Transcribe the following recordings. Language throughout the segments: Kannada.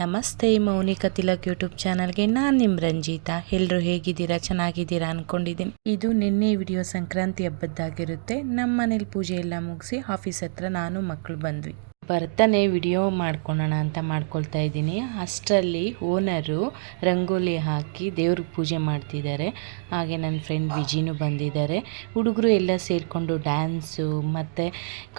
ನಮಸ್ತೆ, ಮೌನಿಕ ತಿಲಕ್ ಯೂಟ್ಯೂಬ್ ಚಾನಲ್ಗೆ ನಾನು ನಿಮ್ಮ ರಂಜಿತಾ. ಎಲ್ಲರೂ ಹೇಗಿದ್ದೀರಾ? ಚೆನ್ನಾಗಿದ್ದೀರಾ ಅಂದ್ಕೊಂಡಿದ್ದೀನಿ. ಇದು ನಿನ್ನೆ ವಿಡಿಯೋ ಸಂಕ್ರಾಂತಿ ಹಬ್ಬದ್ದಾಗಿರುತ್ತೆ. ನಮ್ಮ ಮನೇಲಿ ಪೂಜೆ ಎಲ್ಲ ಮುಗಿಸಿ ಆಫೀಸ್ ಹತ್ರ ನಾನು ಮಕ್ಕಳು ಬಂದ್ವಿ. ಬರ್ತಾನೆ ವಿಡಿಯೋ ಮಾಡ್ಕೊಳ್ಳೋಣ ಅಂತ ಮಾಡ್ಕೊಳ್ತಾ ಇದ್ದೀನಿ. ಅಷ್ಟರಲ್ಲಿ ಓನರು ರಂಗೋಲಿ ಹಾಕಿ ದೇವ್ರಿಗೆ ಪೂಜೆ ಮಾಡ್ತಿದ್ದಾರೆ. ಹಾಗೆ ನನ್ನ ಫ್ರೆಂಡ್ ವಿಜಿನೂ ಬಂದಿದ್ದಾರೆ. ಹುಡುಗರು ಎಲ್ಲ ಸೇರಿಕೊಂಡು ಡ್ಯಾನ್ಸು ಮತ್ತು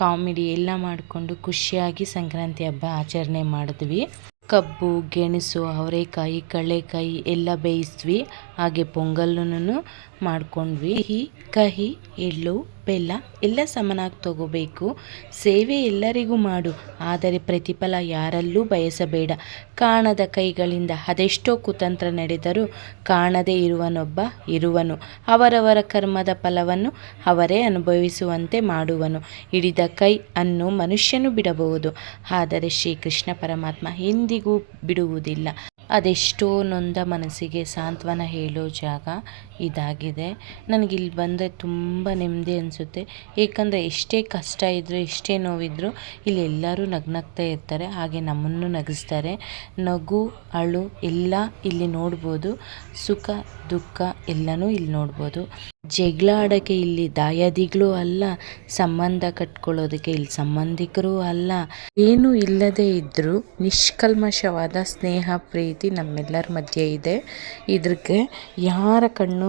ಕಾಮಿಡಿ ಎಲ್ಲ ಮಾಡಿಕೊಂಡು ಖುಷಿಯಾಗಿ ಸಂಕ್ರಾಂತಿ ಹಬ್ಬ ಆಚರಣೆ ಮಾಡಿದ್ವಿ. ಕಬ್ಬು, ಗೆಣಸು, ಅವರೆಕಾಯಿ, ಕಡಲೆಕಾಯಿ ಎಲ್ಲ ಬೇಯಿಸಿದ್ವಿ. ಹಾಗೆ ಪೊಂಗಲ್ಲೂ ಮಾಡ್ಕೊಂಡ್ವಿ. ಕಹಿ, ಎಳ್ಳು, ಬೆಲ್ಲ ಎಲ್ಲ ಸಮನಾಗಿ ತಗೋಬೇಕು. ಸೇವೆ ಎಲ್ಲರಿಗೂ ಮಾಡು, ಆದರೆ ಪ್ರತಿಫಲ ಯಾರಲ್ಲೂ ಬಯಸಬೇಡ. ಕಾಣದ ಕೈಗಳಿಂದ ಅದೆಷ್ಟೋ ಕುತಂತ್ರ ನಡೆದರೂ ಕಾಣದೇ ಇರುವನೊಬ್ಬ ಇರುವನು. ಅವರವರ ಕರ್ಮದ ಫಲವನ್ನು ಅವರೇ ಅನುಭವಿಸುವಂತೆ ಮಾಡುವನು. ಹಿಡಿದ ಕೈ ಅನ್ನು ಮನುಷ್ಯನು ಬಿಡಬಹುದು, ಆದರೆ ಶ್ರೀಕೃಷ್ಣ ಪರಮಾತ್ಮ ಎಂದಿಗೂ ಬಿಡುವುದಿಲ್ಲ. ಅದೆಷ್ಟೋ ನೊಂದ ಮನಸ್ಸಿಗೆ ಸಾಂತ್ವನ ಹೇಳೋ ಜಾಗ ಇದಾಗಿದೆ. ನನಗಿಲ್ಲಿ ಬಂದರೆ ತುಂಬ ನೆಮ್ಮದಿ ಅನಿಸುತ್ತೆ. ಏಕೆಂದರೆ ಎಷ್ಟೇ ಕಷ್ಟ ಇದ್ದರೂ ಎಷ್ಟೇ ನೋವಿದ್ರೂ ಇಲ್ಲಿ ಎಲ್ಲರೂ ನಗ್ನಗ್ತಾ ಇರ್ತಾರೆ. ಹಾಗೆ ನಮ್ಮನ್ನು ನಗಿಸ್ತಾರೆ. ನಗು, ಅಳು ಎಲ್ಲ ಇಲ್ಲಿ ನೋಡ್ಬೋದು. ಸುಖ, ದುಃಖ ಎಲ್ಲನೂ ಇಲ್ಲಿ ನೋಡ್ಬೋದು. ಜಗಳ ಆಡೋಕ್ಕೆ ಇಲ್ಲಿ ದಾಯಾದಿಗಳು ಅಲ್ಲ, ಸಂಬಂಧ ಕಟ್ಕೊಳ್ಳೋದಕ್ಕೆ ಇಲ್ಲಿ ಸಂಬಂಧಿಕರೂ ಅಲ್ಲ. ಏನೂ ಇಲ್ಲದೇ ಇದ್ದರೂ ನಿಷ್ಕಲ್ಮಶವಾದ ಸ್ನೇಹ, ಪ್ರೀತಿ ನಮ್ಮೆಲ್ಲರ ಮಧ್ಯೆ ಇದೆ. ಇದಕ್ಕೆ ಯಾರ ಕಣ್ಣು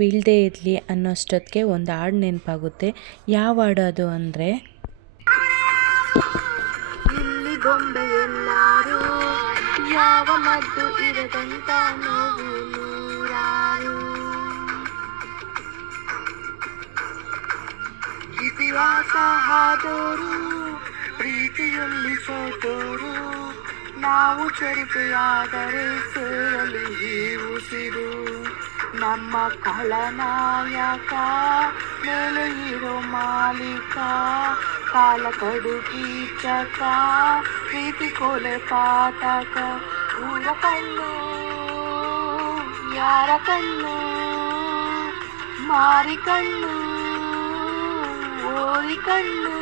ಬೀಳದೇ ಇರಲಿ ಅನ್ನೋಷ್ಟೊತ್ತಿಗೆ ಒಂದು ಹಾಡು ನೆನಪಾಗುತ್ತೆ. ಯಾವ ಹಾಡು ಅದು ಅಂದರೆ, ಇಲ್ಲಿ ಗೊಂಬೆ ಎಲ್ಲಾರು, ಯಾವ ಮದ್ದು ಇರದಂತ ನೋವು ನೂರಾರು. ಇತಿಹಾಸ ಹಾದೋರು, ಪ್ರೀತಿಯಲ್ಲಿ ಸೋತೋರು, ನಾವು ಚರಿತೆಯಾದರೆ ಸೇರಲಿ ಈ ಉಸಿರು. ನಮ್ಮ ಖಳನಾಯಕ ಮೇಲೆ ಇರೋ ಮಾಲೀಕ, ಕಾಲ ಕಡು ಕೀಚಕ, ಪ್ರೀತಿ ಕೊಲೆ ಪಾತಕ. ಊರ ಕಣ್ಣು, ಯಾರ ಕಣ್ಣು, ಮಾರಿ ಕಣ್ಣು, ಓರಿ ಕಣ್ಣು,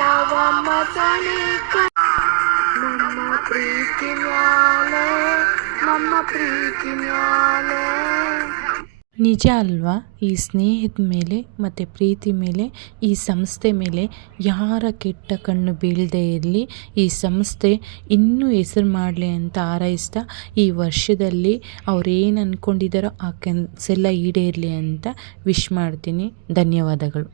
ಯಾವ ಮಸಳೆ ನಮ್ಮ ಪ್ರೀತಿ ಮ್ಯಾಲೆ, ನಮ್ಮ ಪ್ರೀತಿ ಮ್ಯಾಲೆ. ನಿಜ ಅಲ್ವಾ? ಈ ಸ್ನೇಹದ ಮೇಲೆ ಮತ್ತು ಪ್ರೀತಿ ಮೇಲೆ, ಈ ಸಂಸ್ಥೆ ಮೇಲೆ ಯಾರ ಕೆಟ್ಟ ಕಣ್ಣು ಬೀಳದೇ ಇರಲಿ. ಈ ಸಂಸ್ಥೆ ಇನ್ನೂ ಹೆಸರು ಮಾಡಲಿ ಅಂತ ಹಾರೈಸ್ತಾ, ಈ ವರ್ಷದಲ್ಲಿ ಅವ್ರೇನು ಅಂದ್ಕೊಂಡಿದ್ದಾರೋ ಆ ಕನಸೆಲ್ಲ ಈಡೇರಲಿ ಅಂತ ವಿಶ್ ಮಾಡ್ತೀನಿ. ಧನ್ಯವಾದಗಳು.